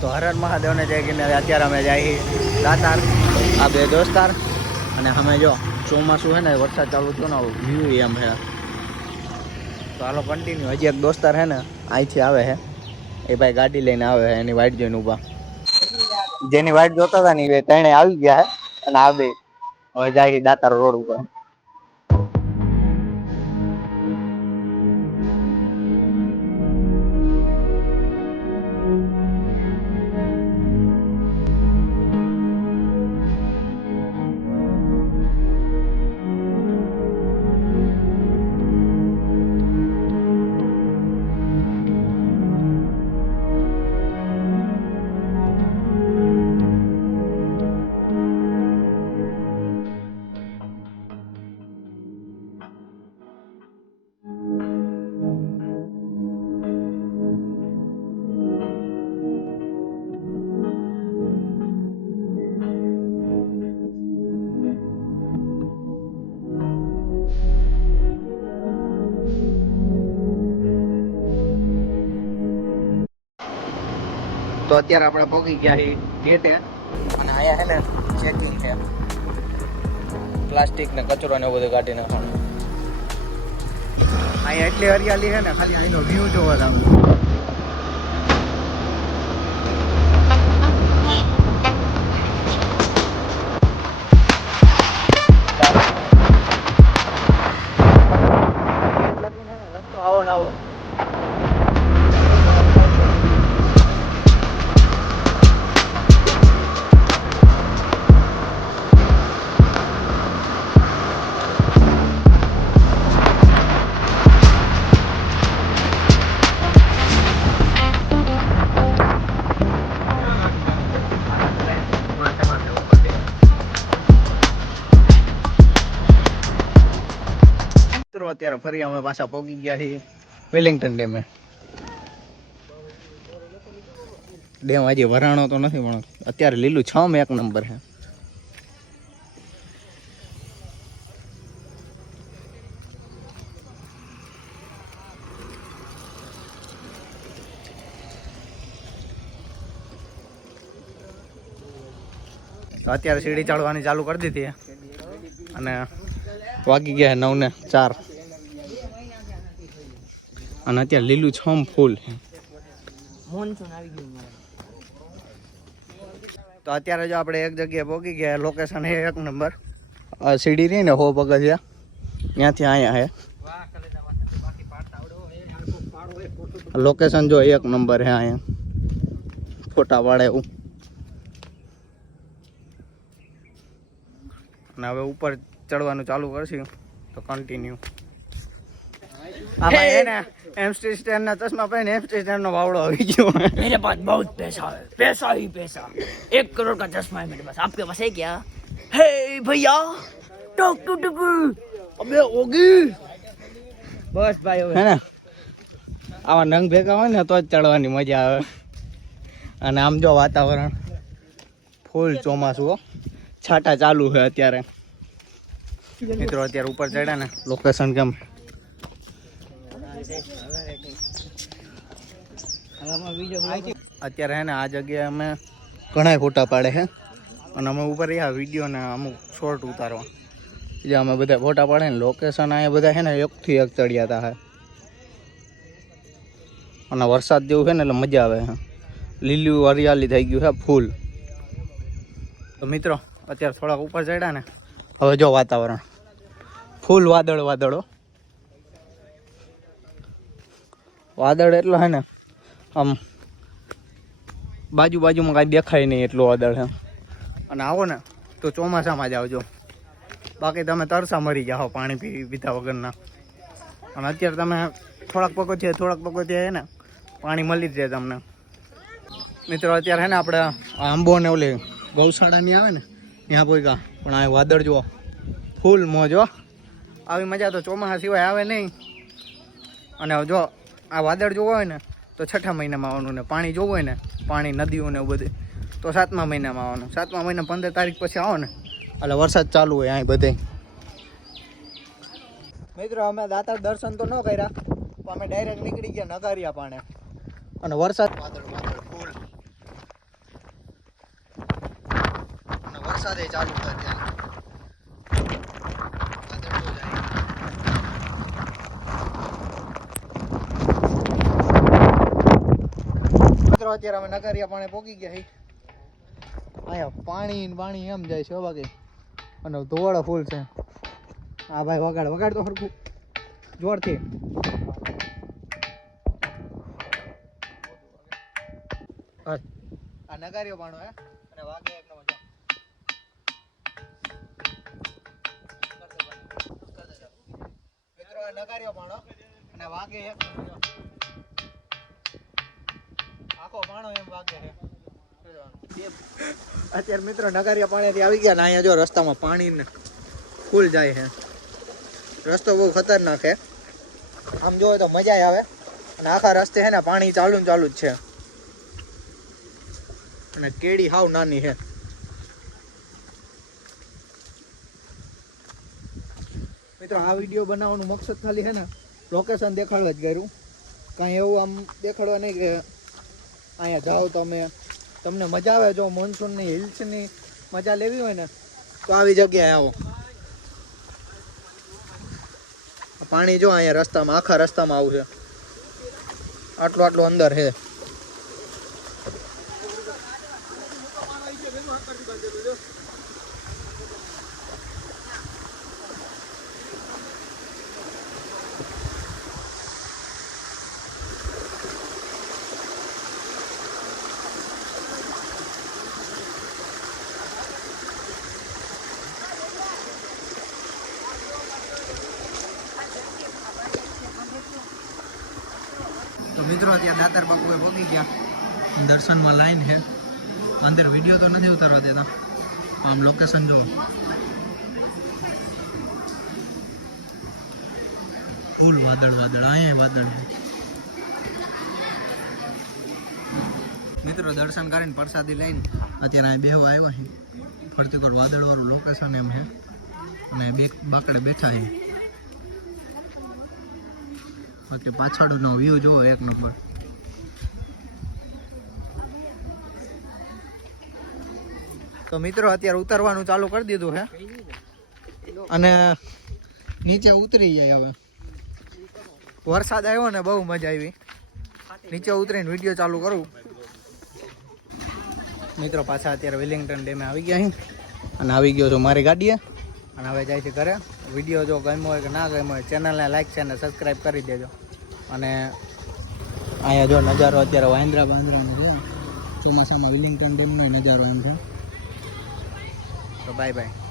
તો હરણ હર મહાદેવને જઈ ગઈને અત્યારે અમે જાય દાતાર, આ બે દોસ્તાર, અને અમે જો ચોમાસું છે ને, વરસાદ ચાલુ થયો ને વ્યૂ એમ છે. તો હાલો કન્ટિન્યુ હજી એક દોસ્તાર છે ને, અહીંથી આવે છે. એ ભાઈ ગાડી લઈને આવે છે, એની વાઈટ જોઈને ઊભા. જેની વાઈટ જોતા હતા ને, એ ત્રણે આવી ગયા છે, અને આ બે હવે જાય દાતાર રોડ ઉપર. અત્યારે આપણે પહોંચી ગયા છીએ ગેટે અને અહીંયા છે ને ચેકિંગ છે. પ્લાસ્ટિક ને કચરો ને એવું બધું કાઢી નાખવાનું. અહીંયા એટલી હરિયાળી છે ને, ખાલી અહીંનો વ્યૂ જોવા તમે મિત્રો અત્યારે ફરી અમે પાછા પહોંચી ગયા છીએ વેલિંગ્ટન ડેમે. ડેમ હજી વરાણો તો નથી, પણ અત્યારે લીલું છમ એક નંબર છે. અત્યારે સીડી ચડવાની ચાલુ કરી દીધી અને વાગી ગયા નવ ને ચાર. અને અત્યારે લીલું છમ ફૂલ છે. મોનસૂન આવી ગયું મારે તો અત્યારે જો આપણે એક જગ્યાએ પહોંચી ગયા લોકેશન એ એક નંબર. સીડી રહી ને હો પગથિયા. ત્યાંથી અહીંયા હે. લોકેશન જો એક નંબર છે અહીંયા. ફોટા પાડે એવું અને હવે ઉપર ચડવાનું ચાલુ કરશું. તો કન્ટિન્યુ આમાં છે ને? એમસ્ટી સ્ટેન્ડના ચશ્મા પહેરીને એમસ્ટી સ્ટેન્ડનો વાવડો આવી ગયો. મેરે પાસ બહુ પૈસા પૈસા હી પૈસા. એક કરોડ કા ચશ્મા હે મેરે પાસ. આપકે પાસ હે ક્યા? હે ભૈયા ટોક ટુ ટુ અબે ઓગી. બસ ભાઈ હવે. હે ને? આવા નંગ ભેગા હોય ને તો જ ચડવાની મજા આવે. અને આમ જો વાતાવરણ. ફૂલ ચોમાસું છાટા ચાલુ છે અત્યારે. મિત્રો અત્યારે ઉપર ચડ્યા ને. લોકેશન કેમ? અત્યારે હે ને આ જગ્યાએ અમે ઘણા ફોટા પાડે છે અને અમે ઉપર રહ્યા વીડિયો ને અમુક શોર્ટ ઉતારવા. જે અમે બધા ફોટા પાડે ને લોકેશન અહીંયા બધા છે ને એકથી એક ચડ્યા હતા હે. અને વરસાદ જેવું છે ને એટલે મજા આવે છે લીલું હરિયાળી થઈ ગયું છે ફૂલ. તો મિત્રો, અત્યારે થોડાક ઉપર ચડ્યા ને. હવે જો વાતાવરણ. ફૂલ વાદળ વાદળો. વાદળ એટલો છે ને, આમ બાજુ બાજુમાં કાંઈ દેખાય નહીં એટલું વાદળ છે અને આવો ને, તો ચોમાસામાં જ આવજો. બાકી તમે તરસા મરી જાઓ પાણી પી પીધા વગરના. અને અત્યારે તમે થોડાક પગથિયા થોડાક પગથિયા છે ને, પાણી મળી જ જાય તમને. મિત્રો, અત્યારે છે ને આપણે આંબો ને ઓલી ગૌશાળાની આવે ને, ત્યાં પોઈકા પણ આ વાદળ જુઓ, ફૂલ મોજ હો. આવી મજા તો ચોમાસા સિવાય આવે નહીં. અને જો આ વાદળ જોવો હોય ને, તો છઠ્ઠા મહિનામાં આવવાનું ને પાણી જોવું હોય ને, પાણી, નદીઓ ને એવું બધું, તો સાતમા મહિનામાં આવવાનું. સાતમા મહિના પંદર તારીખ પછી આવો ને. એટલે વરસાદ ચાલુ હોય અહીં બધે. મિત્રો, અમે દાતા દર્શન તો ન કર્યા, પણ અમે ડાયરેક્ટ નીકળી ગયા નગારિયા પાણે. અને વરસાદ વાદળ વાદળ, ફૂલ. અને વરસાદે ચાલુ થાય ત્યાં. અત્યારે અમે નકારિયા પાણી પોકી ગયા અહીંયા પાણી પાણી એમ જાય છે બાકી. અને ધોવાળા ફૂલ છે. હા ભાઈ વગાડ વગાડ તો સરખું જોરથી. આ નગારીઓ પાણો હે. અને વાગે એક મજા નગારીઓ પાણો. અને વાગે એક નંબર જો. આખો પાણો એમ વાગે છે અત્યારે મિત્રો નગારિયા પાણીથી આવી ગયા ને અહીંયા જો રસ્તામાં પાણી ફૂલ જાય છે. રસ્તો બહુ ખતરનાક છે. આમ જોવે તો મજા આવે. અને આખા રસ્તે છે ને પાણી ચાલુ ચાલુ જ છે. અને કેડી હાવ નાની છે. મિત્રો, આ વીડિયો બનાવવાનું મકસદ ખાલી છે ને લોકેશન દેખાડવા જ કર્યું. કાંઈ એવું આમ દેખાડવા નહીં કે અહીંયા જાઓ તમે. તમને મજા આવે જો મોન્સૂનની હિલ્સની મજા લેવી હોય ને, તો આવી જગ્યાએ આવો. પાણી જો અહીંયા રસ્તામાં, આખા રસ્તામાં આવું છે. આટલું આટલું અંદર છે તો મિત્રો ત્યાં દાતાર બાપુએ પગી ગયા. દર્શનમાં લાઈન છે. અંદર વીડિયો તો નથી ઉતારવા દેતા. આમ લોકેશન જો ફૂલ વાદળ વાદળ. અહીંયા વાદળ છે. મિત્રો દર્શન કરીને પ્રસાદી લઈને અત્યારે અહીં બેહવા આવ્યા છે ફરતી કોર વાદળવાળું લોકેશન એમ છે. અને બે બાકડે બેઠા છે બાકી પાછળનો વ્યૂ જોવો એક નંબર. તો મિત્રો, અત્યારે ઉતરવાનું ચાલુ કરી દીધું હે. અને નીચે ઉતરી જાય હવે. વરસાદ આવ્યો ને બહુ મજા આવી. નીચે ઉતરીને વીડિયો ચાલુ કરું. મિત્રો, પાછા અત્યારે વેલિંગ્ટન ડેમે આવી ગયા અને આવી ગયો છું મારી ગાડીએ. અને હવે જાય છે ઘરે. વીડિયો જો ગમ્યો હોય કે ના ગમ્યો હોય, ચેનલને લાઈક છે અને સબસ્ક્રાઈબ કરી દેજો. અને અહીંયા જો નજારો અત્યારે વાંદરા બાંદરાનો છે. ચોમાસામાં વિલિંગ્ટન ડેમનો નજારો એમ છે. તો બાય બાય